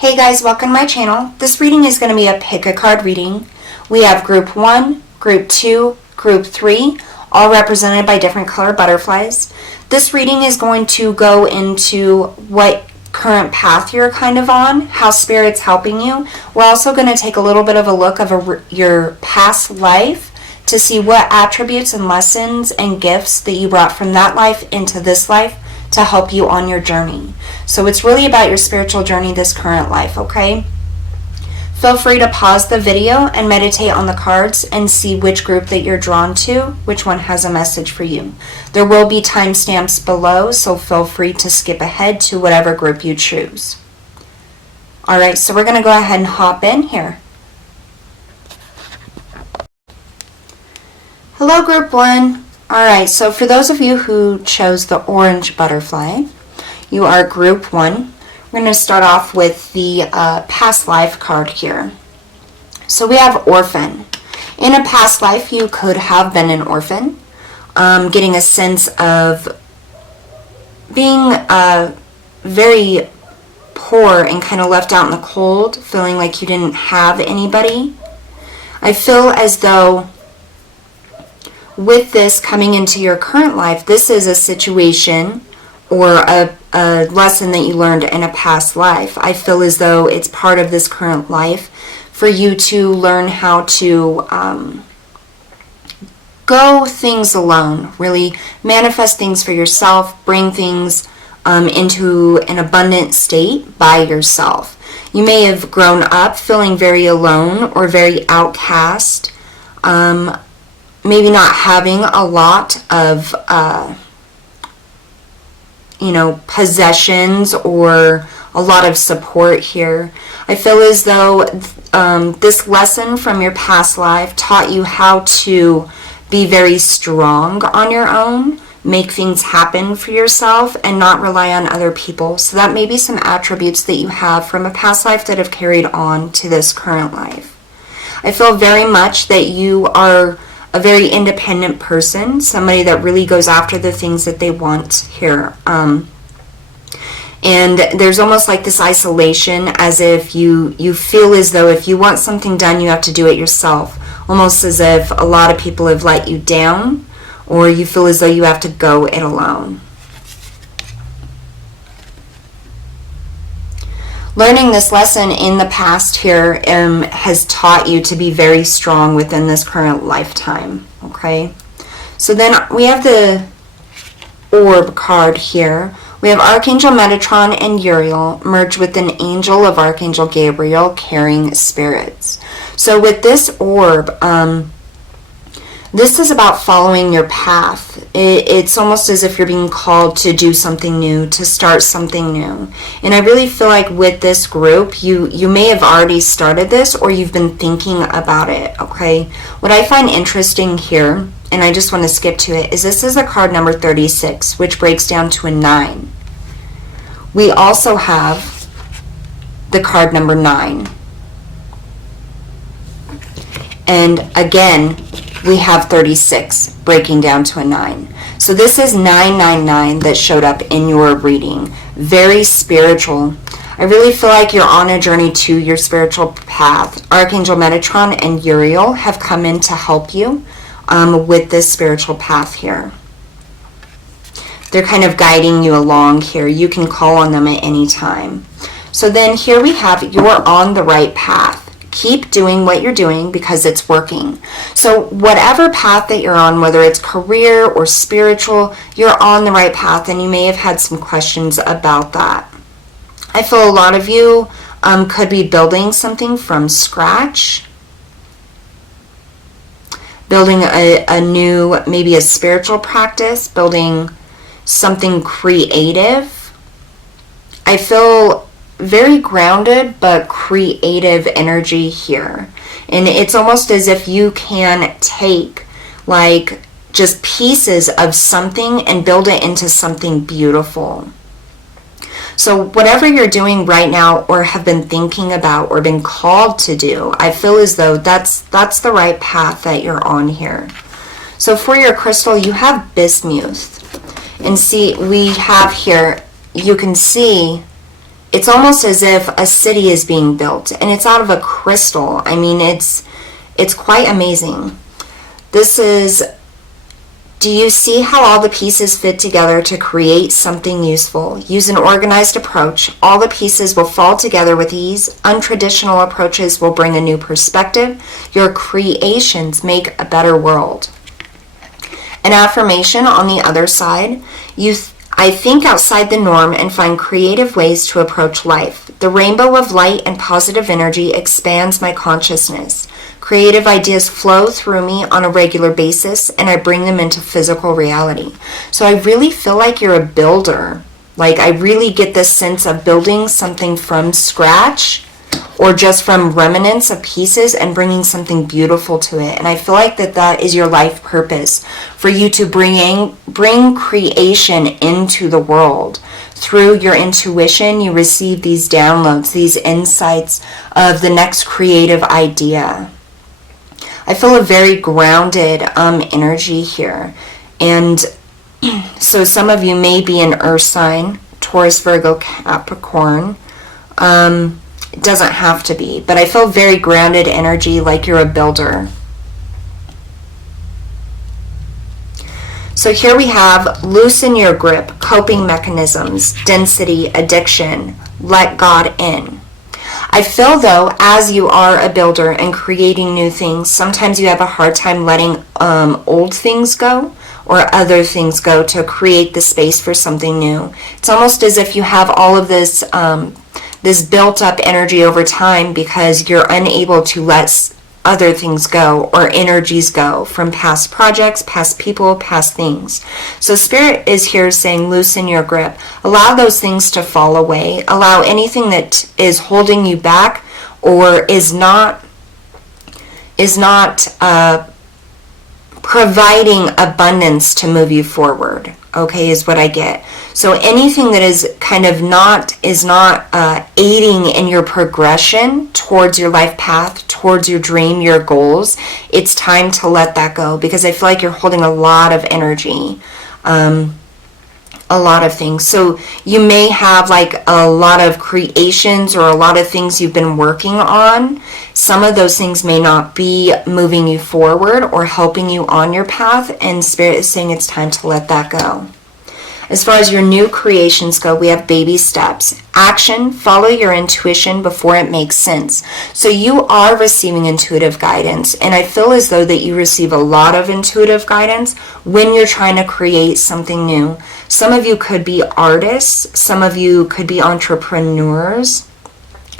Hey guys, welcome to my channel. This reading is going to be a pick a card reading. We have group 1, group 2, group 3, all represented by different color butterflies. This reading is going to go into what current path you're kind of on, how Spirit's helping you. We're also going to take a little bit of a look of your past life to see what attributes and lessons and gifts that you brought from that life into this life to help you on your journey. So it's really about your spiritual journey this current life, okay? Feel free to pause the video and meditate on the cards and see which group that you're drawn to, which one has a message for you. There will be timestamps below, so feel free to skip ahead to whatever group you choose. Alright, so we're going to go ahead and hop in here. Hello, group 1. Alright, so for those of you who chose the orange butterfly, you are group 1. We're going to start off with the past life card here. So we have orphan. In a past life, you could have been an orphan, getting a sense of being very poor and kind of left out in the cold, feeling like you didn't have anybody. I feel as though with this coming into your current life, this is a situation or a lesson that you learned in a past life. I feel as though it's part of this current life for you to learn how to go things alone, really manifest things for yourself, bring things into an abundant state by yourself. You may have grown up feeling very alone or very outcast, maybe not having a lot of possessions or a lot of support here. I feel as though this lesson from your past life taught you how to be very strong on your own, make things happen for yourself, and not rely on other people. So that may be some attributes that you have from a past life that have carried on to this current life. I feel very much that you are a very independent person, somebody that really goes after the things that they want here. And there's almost like this isolation, as if you feel as though if you want something done, you have to do it yourself. Almost as if a lot of people have let you down, or you feel as though you have to go it alone. Learning this lesson in the past here has taught you to be very strong within this current lifetime, okay? So then we have the orb card here. We have Archangel Metatron and Uriel merged with an angel of Archangel Gabriel carrying spirits. So with this orb, this is about following your path. It's almost as if you're being called to do something new, to start something new. And I really feel like with this group, you may have already started this or you've been thinking about it, okay? What I find interesting here, and I just want to skip to it, is this is a card number 36, which breaks down to a 9. We also have the card number 9. And again, we have 36 breaking down to a 9. So this is 999 that showed up in your reading. Very spiritual. I really feel like you're on a journey to your spiritual path. Archangel Metatron and Uriel have come in to help you with this spiritual path here. They're kind of guiding you along here. You can call on them at any time. So then here we have you're on the right path. Keep doing what you're doing because it's working. So whatever path that you're on, whether it's career or spiritual, you're on the right path, and you may have had some questions about that. I feel a lot of you could be building something from scratch, building a new, maybe a spiritual practice, building something creative. I feel very grounded but creative energy here, and it's almost as if you can take like just pieces of something and build it into something beautiful. So whatever you're doing right now or have been thinking about or been called to do, I feel as though that's the right path that you're on here. So for your crystal, you have bismuth, and see, we have here, you can see it's almost as if a city is being built, and it's out of a crystal. I mean, it's quite amazing. This is, do you see how all the pieces fit together to create something useful? Use an organized approach. All the pieces will fall together with ease. Untraditional approaches will bring a new perspective. Your creations make a better world. An affirmation on the other side, I think outside the norm and find creative ways to approach life. The rainbow of light and positive energy expands my consciousness. Creative ideas flow through me on a regular basis, and I bring them into physical reality. So I really feel like you're a builder. Like, I really get this sense of building something from scratch, or just from remnants of pieces, and bringing something beautiful to it. And I feel like that is your life purpose, for you to bring creation into the world. Through your intuition, you receive these downloads, these insights of the next creative idea. I feel a very grounded energy here. And so some of you may be an earth sign, Taurus, Virgo, Capricorn. It doesn't have to be, but I feel very grounded energy, like you're a builder. So here we have loosen your grip, coping mechanisms, density, addiction, let God in. I feel, though, as you are a builder and creating new things, sometimes you have a hard time letting old things go or other things go to create the space for something new. It's almost as if you have all of this this built up energy over time because you're unable to let other things go or energies go from past projects, past people, past things. So Spirit is here saying loosen your grip. Allow those things to fall away. Allow anything that is holding you back or is not providing abundance to move you forward. Okay, is what I get. So anything that is kind of not aiding in your progression towards your life path, towards your dream, your goals, it's time to let that go, because I feel like you're holding a lot of energy, a lot of things. So you may have like a lot of creations or a lot of things you've been working on. Some of those things may not be moving you forward or helping you on your path, and Spirit is saying it's time to let that go. As far as your new creations go, we have baby steps. Action, follow your intuition before it makes sense. So you are receiving intuitive guidance, and I feel as though that you receive a lot of intuitive guidance when you're trying to create something new. Some of you could be artists, some of you could be entrepreneurs.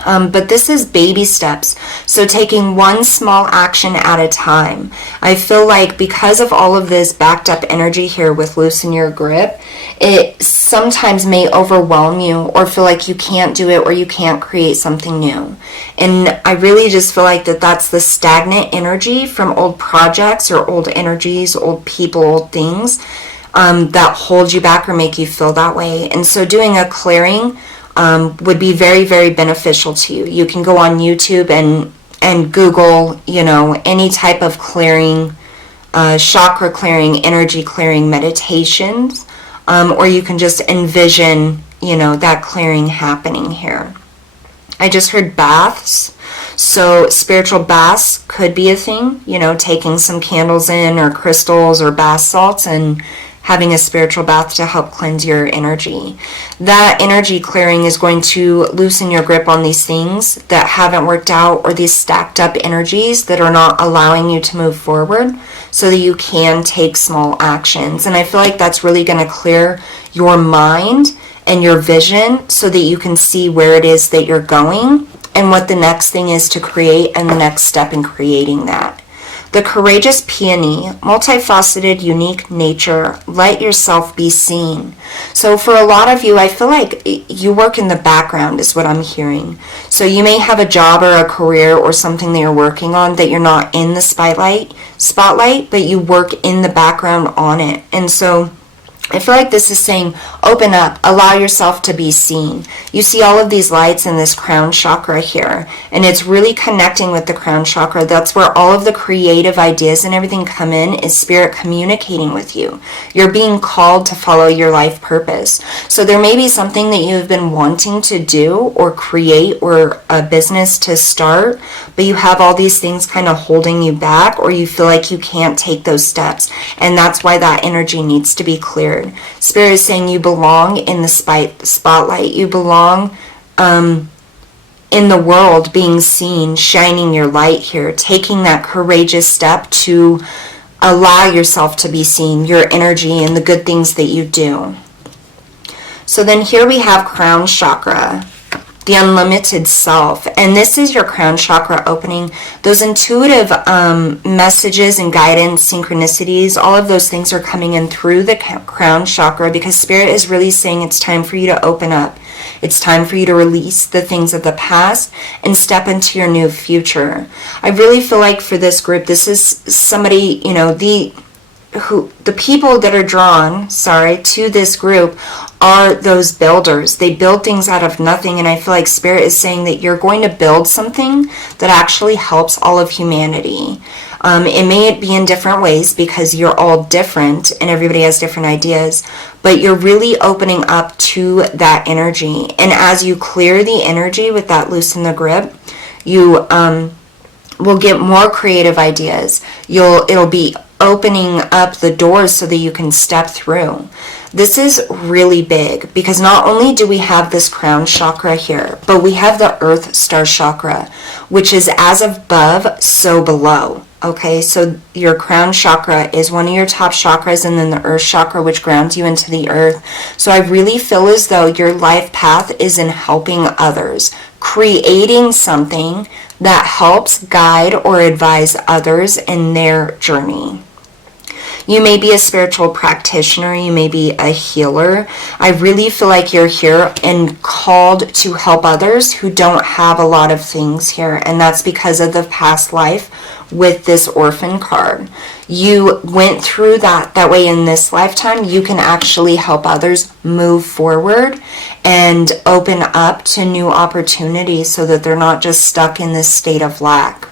But this is baby steps, so taking one small action at a time. I feel like because of all of this backed up energy here with loosen your grip, it sometimes may overwhelm you or feel like you can't do it or you can't create something new. And I really just feel like that's the stagnant energy from old projects or old energies, old people, old things that hold you back or make you feel that way. And so doing a clearing would be very, very beneficial to you. You can go on YouTube and Google, any type of clearing, chakra clearing, energy clearing meditations, or you can just envision, that clearing happening here. I just heard baths. So spiritual baths could be a thing, taking some candles in or crystals or bath salts and having a spiritual bath to help cleanse your energy. That energy clearing is going to loosen your grip on these things that haven't worked out or these stacked up energies that are not allowing you to move forward so that you can take small actions. And I feel like that's really going to clear your mind and your vision so that you can see where it is that you're going and what the next thing is to create and the next step in creating that. The courageous peony, multifaceted, unique nature, let yourself be seen. So for a lot of you, I feel like you work in the background is what I'm hearing. So you may have a job or a career or something that you're working on that you're not in the spotlight, but you work in the background on it. And so I feel like this is saying, open up, allow yourself to be seen. You see all of these lights in this crown chakra here, and it's really connecting with the crown chakra. That's where all of the creative ideas and everything come in, is spirit communicating with you. You're being called to follow your life purpose. So there may be something that you've been wanting to do or create, or a business to start, but you have all these things kind of holding you back, or you feel like you can't take those steps, and that's why that energy needs to be cleared. Spirit is saying you belong in the spotlight. You belong in the world, being seen, shining your light here, taking that courageous step to allow yourself to be seen, your energy and the good things that you do. So then here we have crown chakra, the unlimited self, and this is your crown chakra opening. Those intuitive messages and guidance, synchronicities, all of those things are coming in through the crown chakra, because Spirit is really saying it's time for you to open up. It's time for you to release the things of the past and step into your new future. I really feel like for this group, this is somebody, you know, the people that are drawn, to this group are those builders. They build things out of nothing, and I feel like Spirit is saying that you're going to build something that actually helps all of humanity. It may be in different ways because you're all different and everybody has different ideas, but you're really opening up to that energy. And as you clear the energy with that loosen the grip, you will get more creative ideas. It'll be opening up the doors so that you can step through. This is really big because not only do we have this crown chakra here, but we have the earth star chakra, which is as above, so below. Okay, so your crown chakra is one of your top chakras, and then the earth chakra, which grounds you into the earth. So I really feel as though your life path is in helping others, creating something that helps guide or advise others in their journey. You may be a spiritual practitioner, you may be a healer. I really feel like you're here and called to help others who don't have a lot of things here, and that's because of the past life with this orphan card. You went through that way in this lifetime you can actually help others move forward and open up to new opportunities so that they're not just stuck in this state of lack.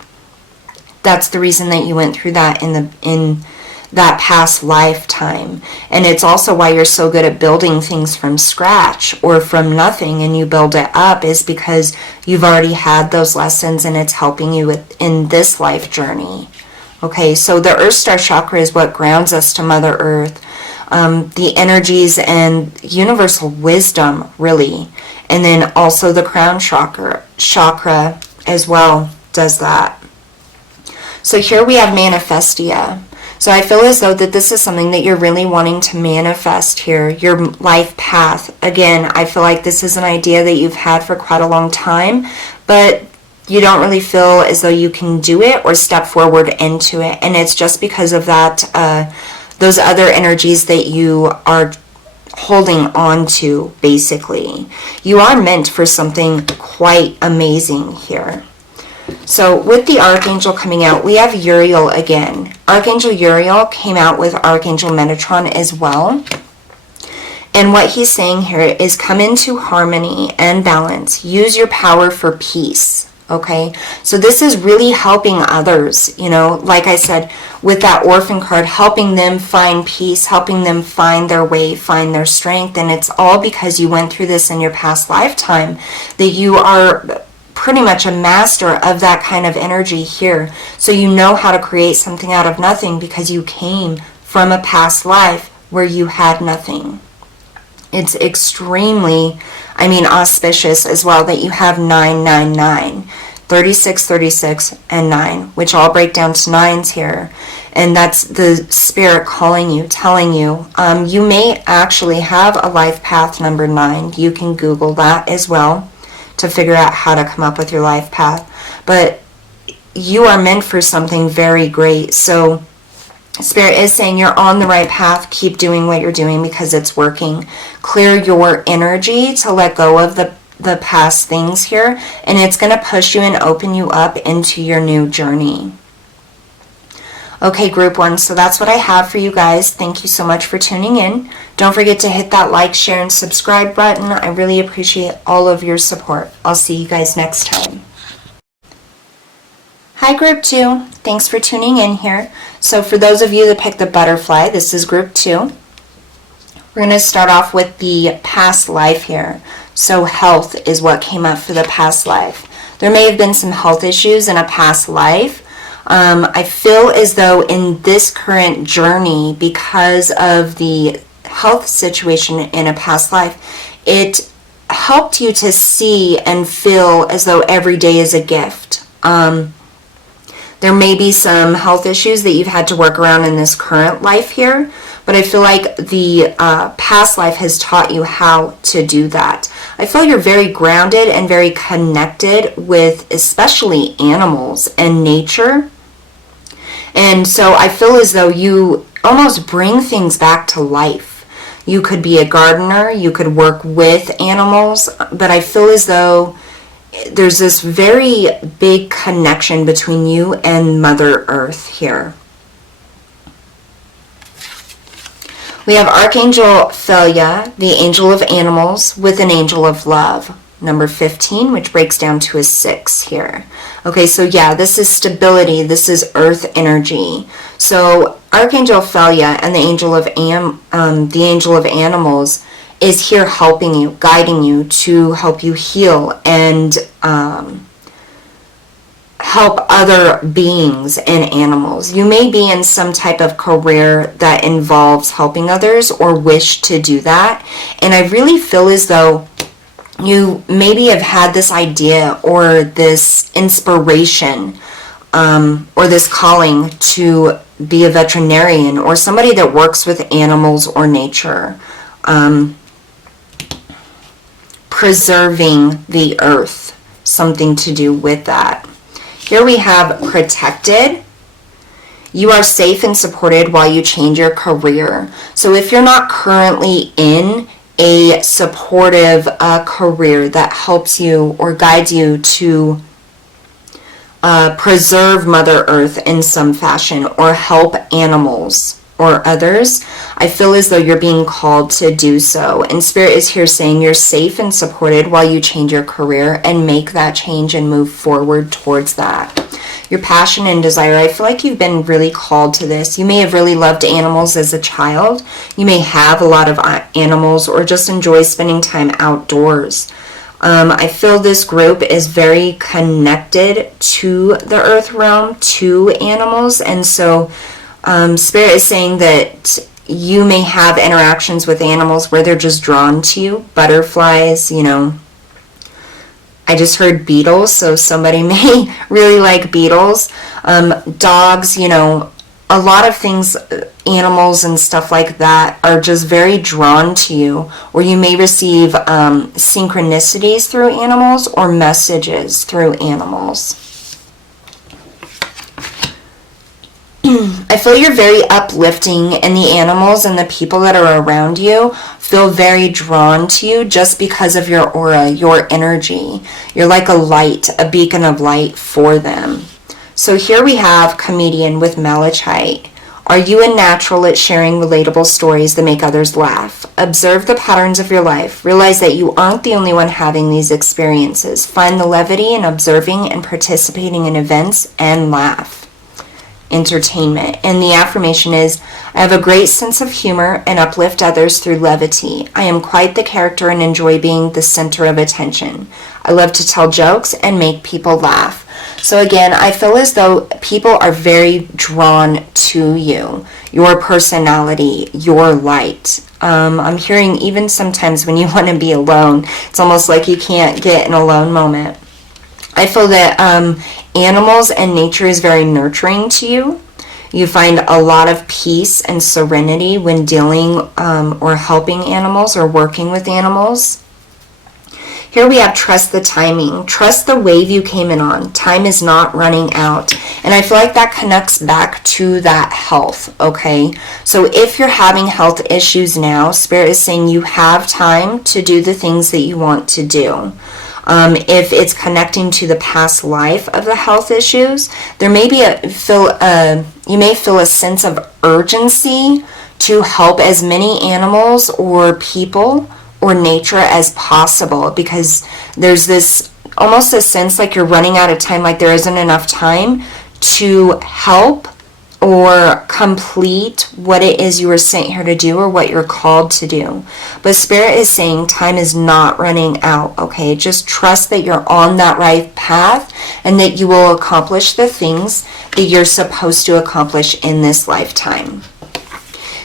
That's the reason that you went through that in that past lifetime. And it's also why you're so good at building things from scratch or from nothing, and you build it up, is because you've already had those lessons and it's helping you in this life journey. Okay, so the earth star chakra is what grounds us to Mother Earth, the energies and universal wisdom, really. And then also the crown chakra as well does that. So here we have Manifestia. So I feel as though that this is something that you're really wanting to manifest here, your life path. Again, I feel like this is an idea that you've had for quite a long time, but you don't really feel as though you can do it or step forward into it. And it's just because of that, those other energies that you are holding on to, basically. You are meant for something quite amazing here. So with the Archangel coming out, we have Uriel again. Archangel Uriel came out with Archangel Metatron as well. And what he's saying here is come into harmony and balance. Use your power for peace. Okay, so this is really helping others, you know, like I said, with that orphan card, helping them find peace, helping them find their way, find their strength. And it's all because you went through this in your past lifetime, that you are pretty much a master of that kind of energy here. So you know how to create something out of nothing because you came from a past life where you had nothing. It's extremely, auspicious as well that you have 999, 36, 36, and 9, which all break down to 9s here. And that's the spirit calling you, telling you. You may actually have a life path number 9. You can Google that as well to figure out how to come up with your life path. But you are meant for something very great. So Spirit is saying you're on the right path. Keep doing what you're doing because it's working. Clear your energy to let go of the past things here, and it's going to push you and open you up into your new journey. Okay, group 1, so that's what I have for you guys. Thank you so much for tuning in. Don't forget to hit that like, share, and subscribe button. I really appreciate all of your support. I'll see you guys next time. Hi, group 2. Thanks for tuning in here. So for those of you that picked the butterfly, this is group 2. We're going to start off with the past life here. So health is what came up for the past life. There may have been some health issues in a past life. I feel as though in this current journey, because of the health situation in a past life, it helped you to see and feel as though every day is a gift. There may be some health issues that you've had to work around in this current life here, but I feel like the past life has taught you how to do that. I feel you're very grounded and very connected with especially animals and nature. And so I feel as though you almost bring things back to life. You could be a gardener, you could work with animals, but I feel as though there's this very big connection between you and Mother Earth here. We have Archangel Phalia, the angel of animals, with an angel of love. Number 15, which breaks down to a 6 here. Okay, so yeah, this is stability. This is earth energy. So Archangel Phalia and the angel of animals is here helping you, guiding you to help you heal and help other beings and animals. You may be in some type of career that involves helping others or wish to do that. And I really feel as though you maybe have had this idea or this inspiration or this calling to be a veterinarian or somebody that works with animals or nature, preserving the earth, something to do with that. Here we have protected. You are safe and supported while you change your career. So if you're not currently in a supportive career that helps you or guides you to preserve Mother Earth in some fashion or help animals or others, I feel as though you're being called to do so. And Spirit is here saying you're safe and supported while you change your career and make that change and move forward towards that. Your passion and desire, I feel like you've been really called to this. You may have really loved animals as a child. You may have a lot of animals or just enjoy spending time outdoors. I feel this group is very connected to the earth realm, to animals, and so Spirit is saying that you may have interactions with animals where they're just drawn to you. Butterflies, you know. I just heard beetles, so somebody may really like beetles. Dogs, you know, a lot of things, animals and stuff like that are just very drawn to you. Or you may receive synchronicities through animals or messages through animals. I feel you're very uplifting, and the animals and the people that are around you feel very drawn to you just because of your aura, your energy. You're like a light, a beacon of light for them. So here we have comedian with malachite. Are you a natural at sharing relatable stories that make others laugh? Observe the patterns of your life. Realize that you aren't the only one having these experiences. Find the levity in observing and participating in events and laugh. Entertainment. And the affirmation is, I have a great sense of humor and uplift others through levity. I am quite the character and enjoy being the center of attention. I love to tell jokes and make people laugh. So again, I feel as though people are very drawn to you, your personality, your light. I'm hearing even sometimes when you want to be alone, it's almost like you can't get an alone moment. I feel that animals and nature is very nurturing to you. You find a lot of peace and serenity when dealing or helping animals or working with animals. Here we have trust the timing. Trust the wave you came in on. Time is not running out. And I feel like that connects back to that health, okay? So if you're having health issues now, Spirit is saying you have time to do the things that you want to do. If it's connecting to the past life of the health issues, there may be you may feel a sense of urgency to help as many animals or people or nature as possible, because there's this almost a sense like you're running out of time, like there isn't enough time to help or complete what it is you were sent here to do or what you're called to do. But Spirit is saying time is not running out, okay? Just trust that you're on that right path and that you will accomplish the things that you're supposed to accomplish in this lifetime.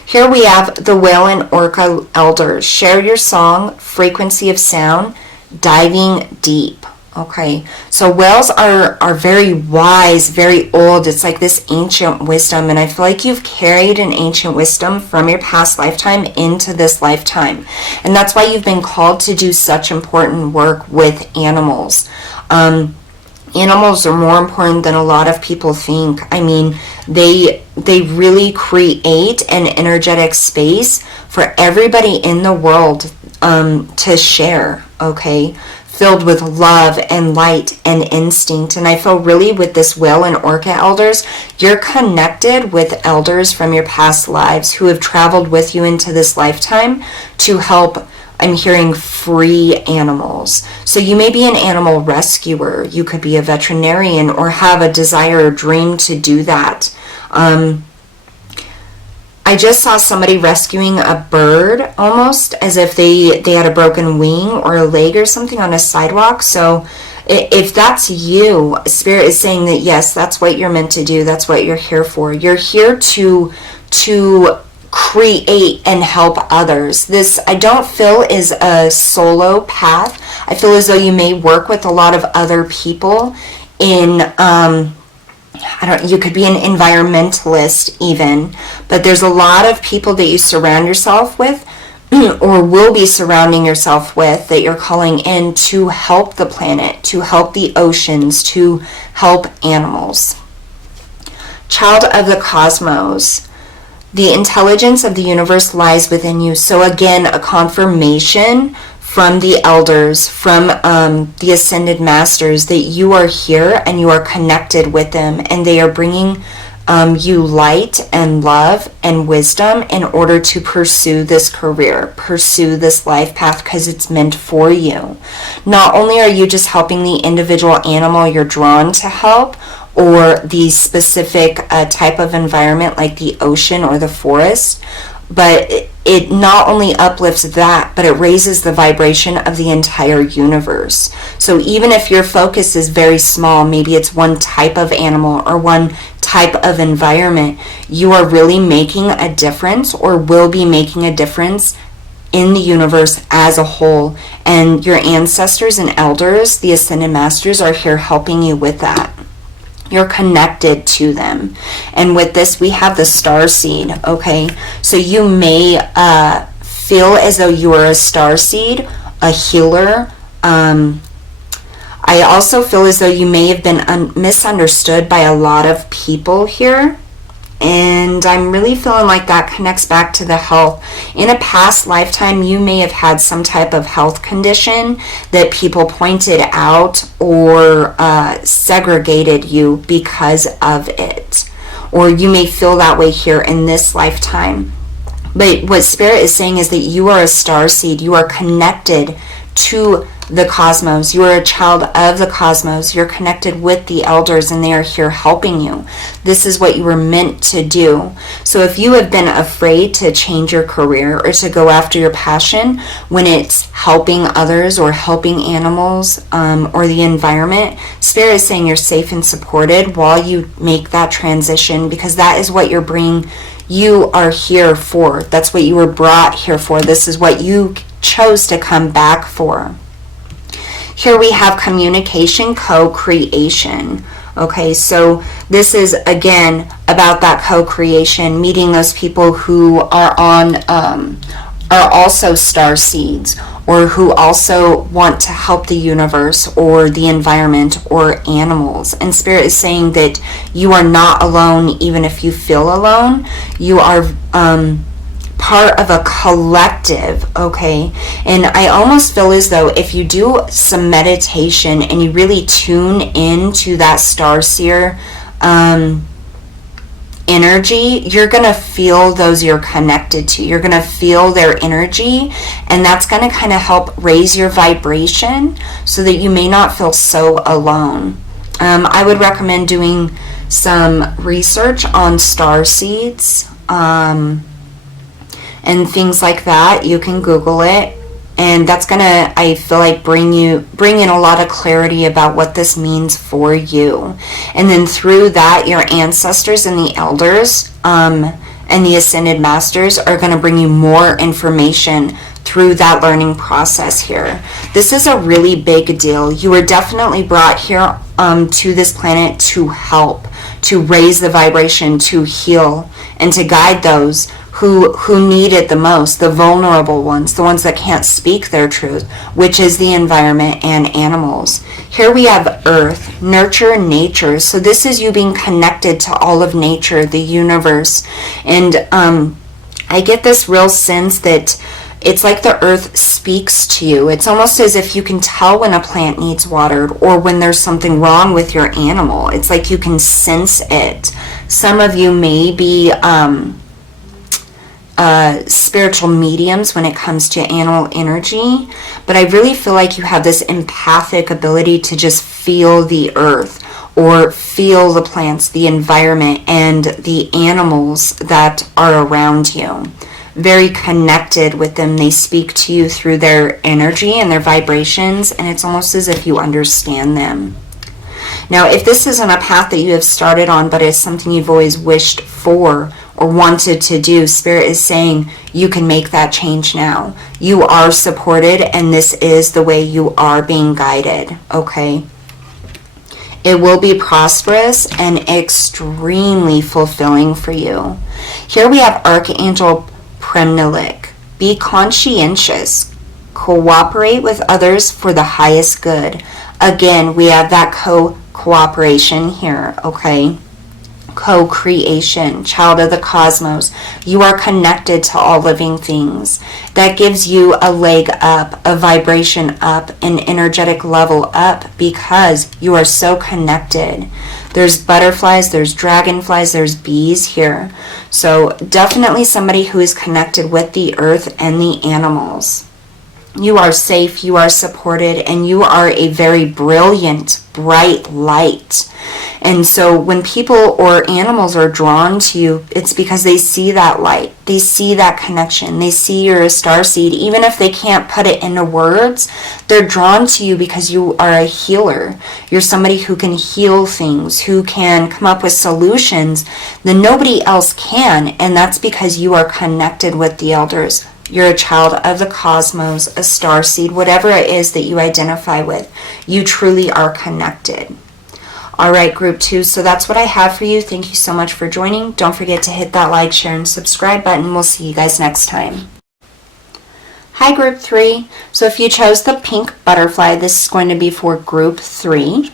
Here we have the Whale and Orca Elders. Share your song, frequency of sound, diving deep. Okay, so whales are very wise, very old. It's like this ancient wisdom, and I feel like you've carried an ancient wisdom from your past lifetime into this lifetime. And that's why you've been called to do such important work with animals. Animals are more important than a lot of people think. I mean, they really create an energetic space for everybody in the world to share, okay? Filled with love and light and instinct. And I feel really with this Whale and Orca Elders, you're connected with elders from your past lives who have traveled with you into this lifetime to help, I'm hearing, free animals. So you may be an animal rescuer, you could be a veterinarian, or have a desire or dream to do that. I just saw somebody rescuing a bird, almost as if they had a broken wing or a leg or something on a sidewalk. So if that's you, Spirit is saying that yes, that's what you're meant to do. That's what you're here for. You're here to create and help others. This, I don't feel, is a solo path. I feel as though you may work with a lot of other people in you could be an environmentalist even, but there's a lot of people that you surround yourself with or will be surrounding yourself with that you're calling in to help the planet, to help the oceans, to help animals. Child of the cosmos. The intelligence of the universe lies within you. So again, a confirmation from the elders, from the ascended masters, that you are here and you are connected with them, and they are bringing you light and love and wisdom in order to pursue this career, pursue this life path, because it's meant for you. Not only are you just helping the individual animal you're drawn to help, or the specific type of environment like the ocean or the forest, but it not only uplifts that, but it raises the vibration of the entire universe. So even if your focus is very small, maybe it's one type of animal or one type of environment, you are really making a difference, or will be making a difference in the universe as a whole. And your ancestors and elders, the ascended masters, are here helping you with that. You're connected to them. And with this, we have the star seed, okay? So you may feel as though you are a star seed, a healer. I also feel as though you may have been misunderstood by a lot of people here. And I'm really feeling like that connects back to the health. In a past lifetime, you may have had some type of health condition that people pointed out or segregated you because of it. Or you may feel that way here in this lifetime. But what Spirit is saying is that you are a star seed. You are connected to the cosmos. You are a child of the cosmos. You're connected with the elders, and they are here helping you. This is what you were meant to do. So if you have been afraid to change your career or to go after your passion when it's helping others or helping animals or the environment, Spirit is saying you're safe and supported while you make that transition, because that is what you're bringing. You are here for. That's what you were brought here for. This is what you chose to come back for. Here we have communication, co-creation. Okay, so this is again about that co-creation, meeting those people who are also star seeds, or who also want to help the universe or the environment or animals. And Spirit is saying that you are not alone, even if you feel alone. You are part of a collective, okay? And I almost feel as though if you do some meditation and you really tune into that starseer energy, you're going to feel those you're connected to. You're going to feel their energy, and that's going to kind of help raise your vibration so that you may not feel so alone. I would recommend doing some research on star seeds and things like that. You can Google it, and that's gonna, I feel like, bring in a lot of clarity about what this means for you. And then through that, your ancestors and the elders and the ascended masters are going to bring you more information through that learning process here. This is a really big deal. You were definitely brought here to this planet to help, to raise the vibration, to heal, and to guide those who need it the most, the vulnerable ones, the ones that can't speak their truth, which is the environment and animals. Here we have earth, nurture, nature. So this is you being connected to all of nature, the universe. And I get this real sense that it's like the earth speaks to you. It's almost as if you can tell when a plant needs watered or when there's something wrong with your animal. It's like you can sense it. Some of you may be spiritual mediums when it comes to animal energy, but I really feel like you have this empathic ability to just feel the earth or feel the plants, the environment, and the animals that are around you. Very connected with them. They speak to you through their energy and their vibrations, and it's almost as if you understand them. Now, if this isn't a path that you have started on, but it's something you've always wished for or wanted to do, Spirit is saying you can make that change now. You are supported, and this is the way you are being guided, okay? It will be prosperous and extremely fulfilling for you. Here we have Archangel Premnelik. Be conscientious. Cooperate with others for the highest good. Again, we have that cooperation here, okay? Co-creation, child of the cosmos. You are connected to all living things. That gives you a leg up, a vibration up, an energetic level up, because you are so connected. There's butterflies, there's dragonflies, there's bees here. So definitely somebody who is connected with the earth and the animals. You are safe, you are supported, and you are a very brilliant, bright light. And so when people or animals are drawn to you, it's because they see that light. They see that connection. They see you're a starseed. Even if they can't put it into words, they're drawn to you because you are a healer. You're somebody who can heal things, who can come up with solutions that nobody else can. And that's because you are connected with the elders. You're a child of the cosmos, a starseed, whatever it is that you identify with. You truly are connected. All right, group 2, so that's what I have for you. Thank you so much for joining. Don't forget to hit that like, share, and subscribe button. We'll see you guys next time. Hi, group 3. So if you chose the pink butterfly, this is going to be for group 3.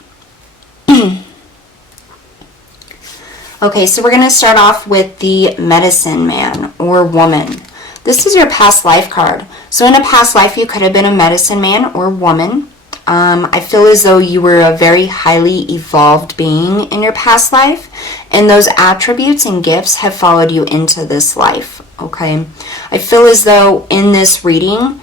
Okay, so we're going to start off with the medicine man or woman. This is your past life card. So in a past life, you could have been a medicine man or woman. I feel as though you were a very highly evolved being in your past life, and those attributes and gifts have followed you into this life, okay? I feel as though in this reading,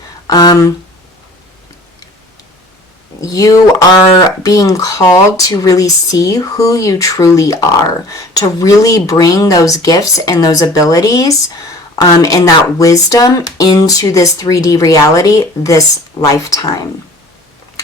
you are being called to really see who you truly are, to really bring those gifts and those abilities and that wisdom into this 3D reality this lifetime.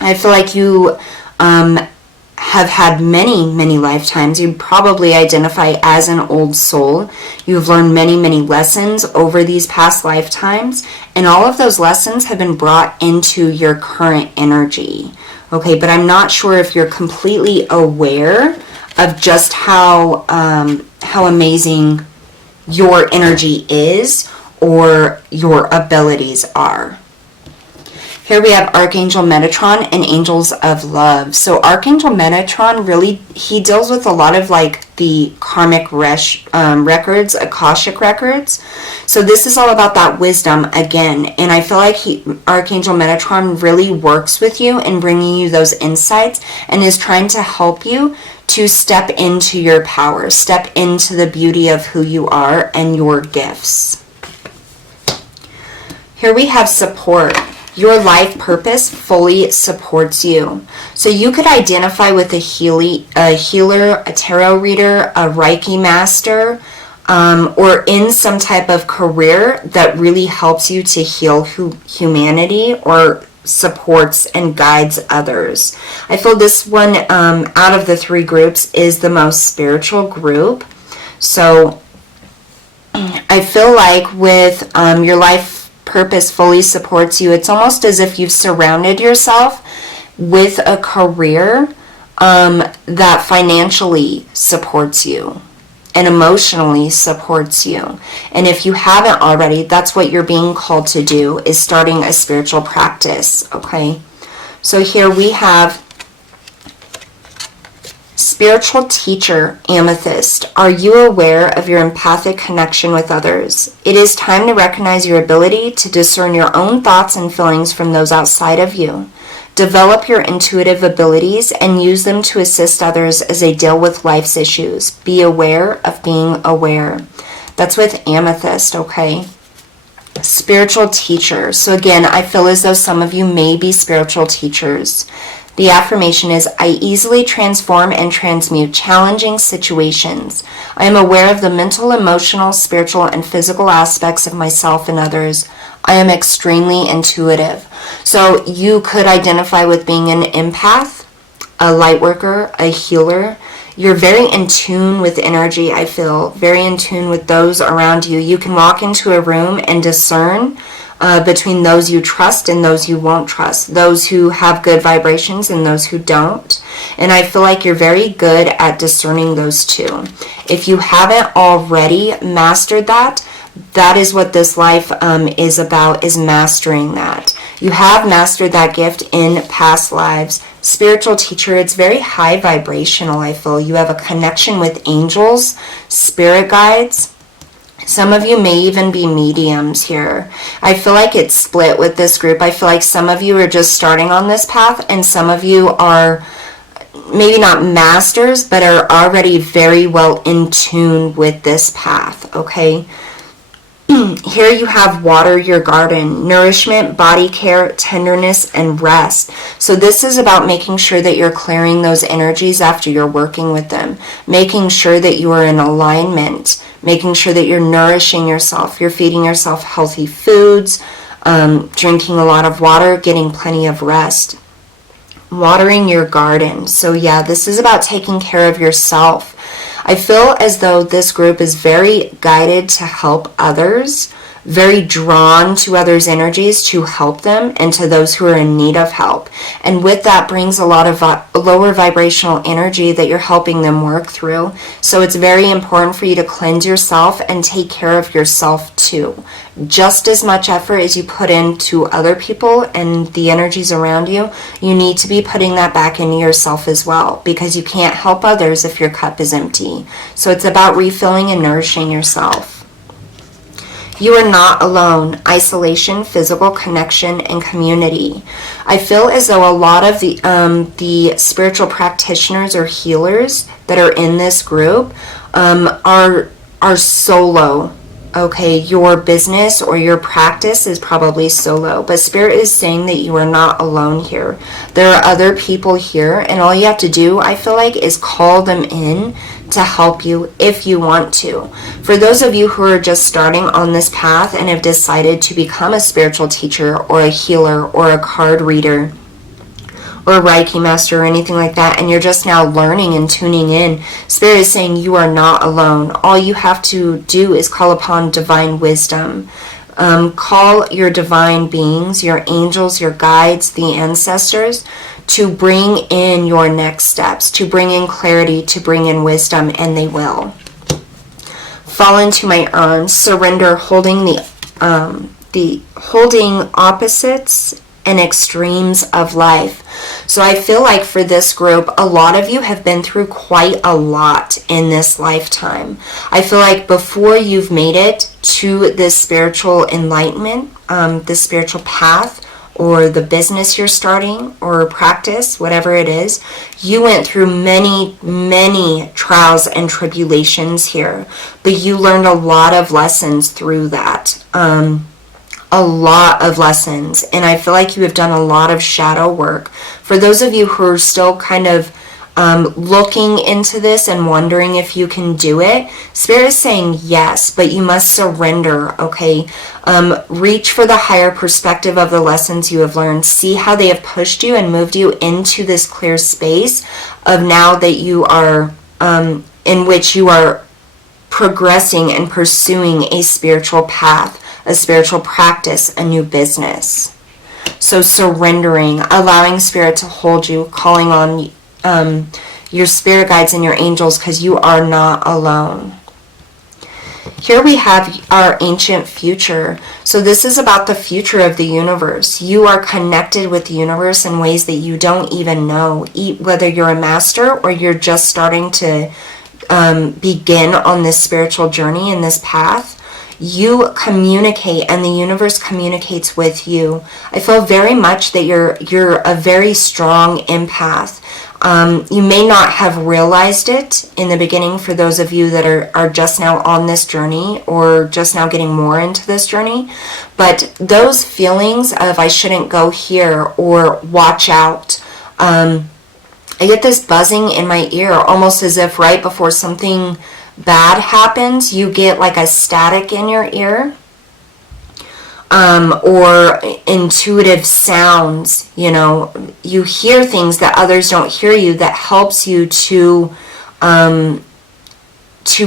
I feel like you have had many lifetimes. You probably identify as an old soul. You've learned many lessons over these past lifetimes, and all of those lessons have been brought into your current energy. Okay, but I'm not sure if you're completely aware of just how amazing your energy is or your abilities are. Here we have Archangel Metatron and Angels of Love. So Archangel Metatron, really, he deals with a lot of like the karmic records, Akashic records. So this is all about that wisdom again. And I feel like Archangel Metatron really works with you in bringing you those insights and is trying to help you to step into your power, step into the beauty of who you are and your gifts. Here we have support. Your life purpose fully supports you. So you could identify with a healer, a tarot reader, a Reiki master, or in some type of career that really helps you to heal humanity or supports and guides others. I feel this one out of the three groups is the most spiritual group. So I feel like with your life purpose fully supports you, it's almost as if you've surrounded yourself with a career that financially supports you and emotionally supports you. And if you haven't already, that's what you're being called to do, is starting a spiritual practice, okay? So here we have spiritual teacher, Amethyst. Are you aware of your empathic connection with others? It is time to recognize your ability to discern your own thoughts and feelings from those outside of you. Develop your intuitive abilities and use them to assist others as they deal with life's issues. Be aware of being aware. That's with Amethyst, okay? Spiritual teacher. So again, I feel as though some of you may be spiritual teachers. The affirmation is, I easily transform and transmute challenging situations. I am aware of the mental, emotional, spiritual, and physical aspects of myself and others. I am extremely intuitive. So you could identify with being an empath, a light worker, a healer. You're very in tune with energy, I feel, very in tune with those around you. You can walk into a room and discern between those you trust and those you won't trust, those who have good vibrations and those who don't. And I feel like you're very good at discerning those two. If you haven't already mastered that, that is what this life is about, is mastering that. You have mastered that gift in past lives. Spiritual teacher, it's very high vibrational, I feel. You have a connection with angels, spirit guides. Some of you may even be mediums here. I feel like it's split with this group. I feel like some of you are just starting on this path and some of you are maybe not masters, but are already very well in tune with this path, okay? Here you have water your garden, nourishment, body care, tenderness, and rest. So this is about making sure that you're clearing those energies after you're working with them, making sure that you are in alignment, making sure that you're nourishing yourself, you're feeding yourself healthy foods, drinking a lot of water, getting plenty of rest. Watering your garden. So yeah, this is about taking care of yourself. I feel as though this group is very guided to help others, very drawn to others' energies to help them and to those who are in need of help. And with that brings a lot of lower vibrational energy that you're helping them work through. So it's very important for you to cleanse yourself and take care of yourself too. Just as much effort as you put into other people and the energies around you, you need to be putting that back into yourself as well, because you can't help others if your cup is empty. So it's about refilling and nourishing yourself. You are not alone. Isolation, physical connection, and community. I feel as though a lot of the spiritual practitioners or healers that are in this group are solo. Okay, your business or your practice is probably solo, but Spirit is saying that you are not alone here. There are other people here, and all you have to do, I feel like, is call them in to help you if you want to. For those of you who are just starting on this path and have decided to become a spiritual teacher or a healer or a card reader or a Reiki master or anything like that, and you're just now learning and tuning in, Spirit is saying you are not alone. All you have to do is call upon divine wisdom. Call your divine beings, your angels, your guides, the ancestors, to bring in your next steps, to bring in clarity, to bring in wisdom, and they will. Fall into my arms, surrender, holding holding opposites and extremes of life. So I feel like for this group, a lot of you have been through quite a lot in this lifetime. I feel like before you've made it to this spiritual enlightenment, this spiritual path, or the business you're starting or practice, whatever it is, you went through many, many trials and tribulations here, but you learned a lot of lessons through that. A lot of lessons, and I feel like you have done a lot of shadow work. For those of you who are still kind of looking into this and wondering if you can do it, Spirit is saying yes, but you must surrender, okay? Reach for the higher perspective of the lessons you have learned. See how they have pushed you and moved you into this clear space of now that you are, in which you are progressing and pursuing a spiritual path, a spiritual practice, a new business. So surrendering, allowing Spirit to hold you, calling on your spirit guides and your angels, because you are not alone. Here we have our ancient future. So this is about the future of the universe. You are connected with the universe in ways that you don't even know, whether you're a master or you're just starting to begin on this spiritual journey and this path. You communicate and the universe communicates with you. I feel very much that you're a very strong empath. You may not have realized it in the beginning for those of you that are just now on this journey or just now getting more into this journey. But those feelings of I shouldn't go here or watch out, I get this buzzing in my ear, almost as if right before something bad happens, you get like a static in your ear. Or intuitive sounds, you hear things that others don't hear you, that helps you to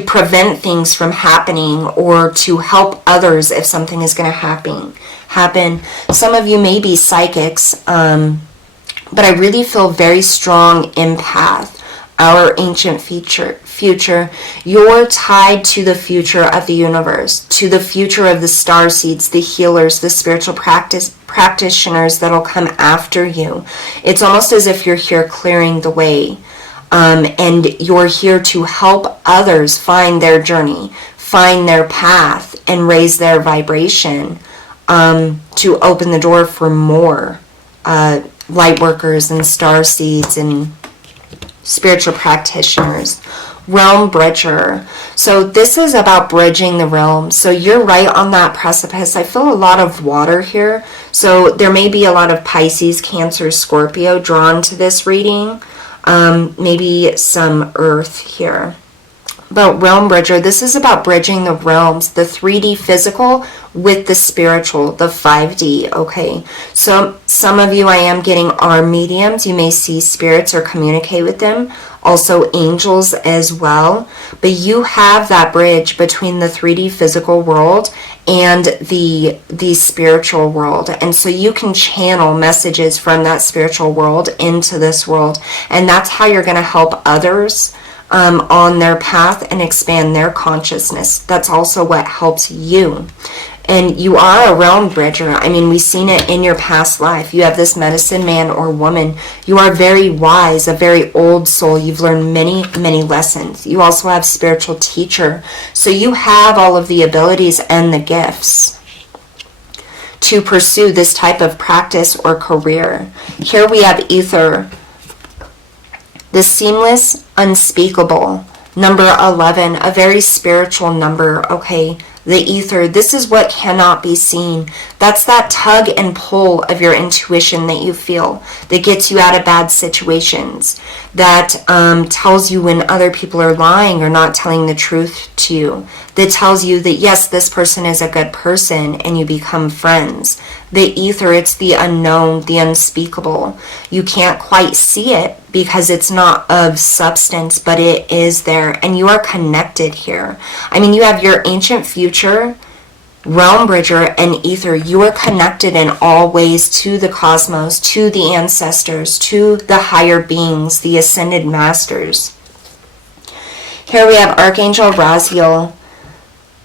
prevent things from happening or to help others if something is going to happen. Some of you may be psychics, but I really feel very strong empath. Our ancient future. You're tied to the future of the universe, to the future of the star seeds, the healers, the spiritual practitioners that'll come after you. It's almost as if you're here clearing the way, and you're here to help others find their journey, find their path, and raise their vibration, to open the door for more light workers and star seeds and spiritual practitioners. Realm bridger. So this is about bridging the realms. So you're right on that precipice. I feel a lot of water here. So there may be a lot of Pisces, Cancer, Scorpio drawn to this reading. Maybe some earth here. But realm bridger, this is about bridging the realms, the 3D physical with the spiritual, the 5D, okay? So some of you I am getting are mediums. You may see spirits or communicate with them. Also angels as well. But you have that bridge between the 3D physical world and the spiritual world. And so you can channel messages from that spiritual world into this world. And that's how you're going to help others on their path and expand their consciousness. That's also what helps you. And you are a realm bridger. I mean, we've seen it in your past life. You have this medicine man or woman. You are very wise, a very old soul. You've learned many, many lessons. You also have spiritual teacher. So you have all of the abilities and the gifts to pursue this type of practice or career. Here we have ether. The seamless, unspeakable. Number 11, a very spiritual number, okay? The ether, this is what cannot be seen. That's that tug and pull of your intuition that you feel, that gets you out of bad situations, that tells you when other people are lying or not telling the truth to you, that tells you that yes, this person is a good person, and you become friends. The ether, it's the unknown, the unspeakable. You can't quite see it because it's not of substance, but it is there, and you are connected here. I mean, you have your ancient future, realm bridger, and ether. You are connected in all ways to the cosmos, to the ancestors, to the higher beings, the ascended masters. Here we have Archangel Raziel.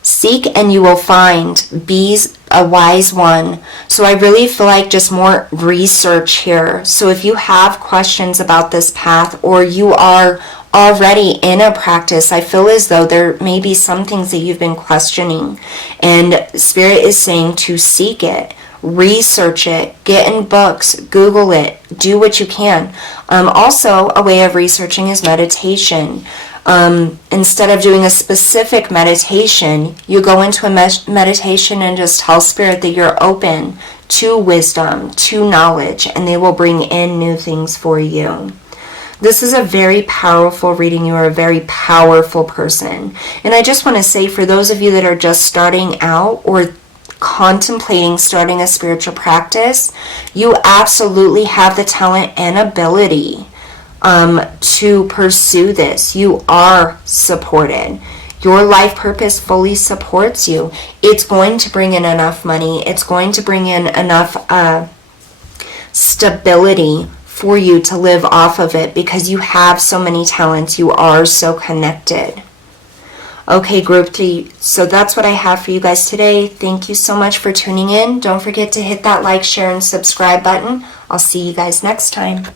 Seek and you will find. Be a wise one. So I really feel like just more research here. So if you have questions about this path, or you are already in a practice, I feel as though there may be some things that you've been questioning, and Spirit is saying to seek it. research it, get in books, Google it, do what you can. Also, a way of researching is meditation. Instead of doing a specific meditation, you go into a meditation and just tell Spirit that you're open to wisdom, to knowledge, and they will bring in new things for you. This is a very powerful reading. You are a very powerful person. And I just want to say, for those of you that are just starting out or contemplating starting a spiritual practice, you absolutely have the talent and ability to pursue this. You are supported. Your life purpose fully supports you. It's going to bring in enough money. It's going to bring in enough stability for you to live off of it because you have so many talents. You are so connected. Okay, group 3, so that's what I have for you guys today. Thank you so much for tuning in. Don't forget to hit that like, share, and subscribe button. I'll see you guys next time.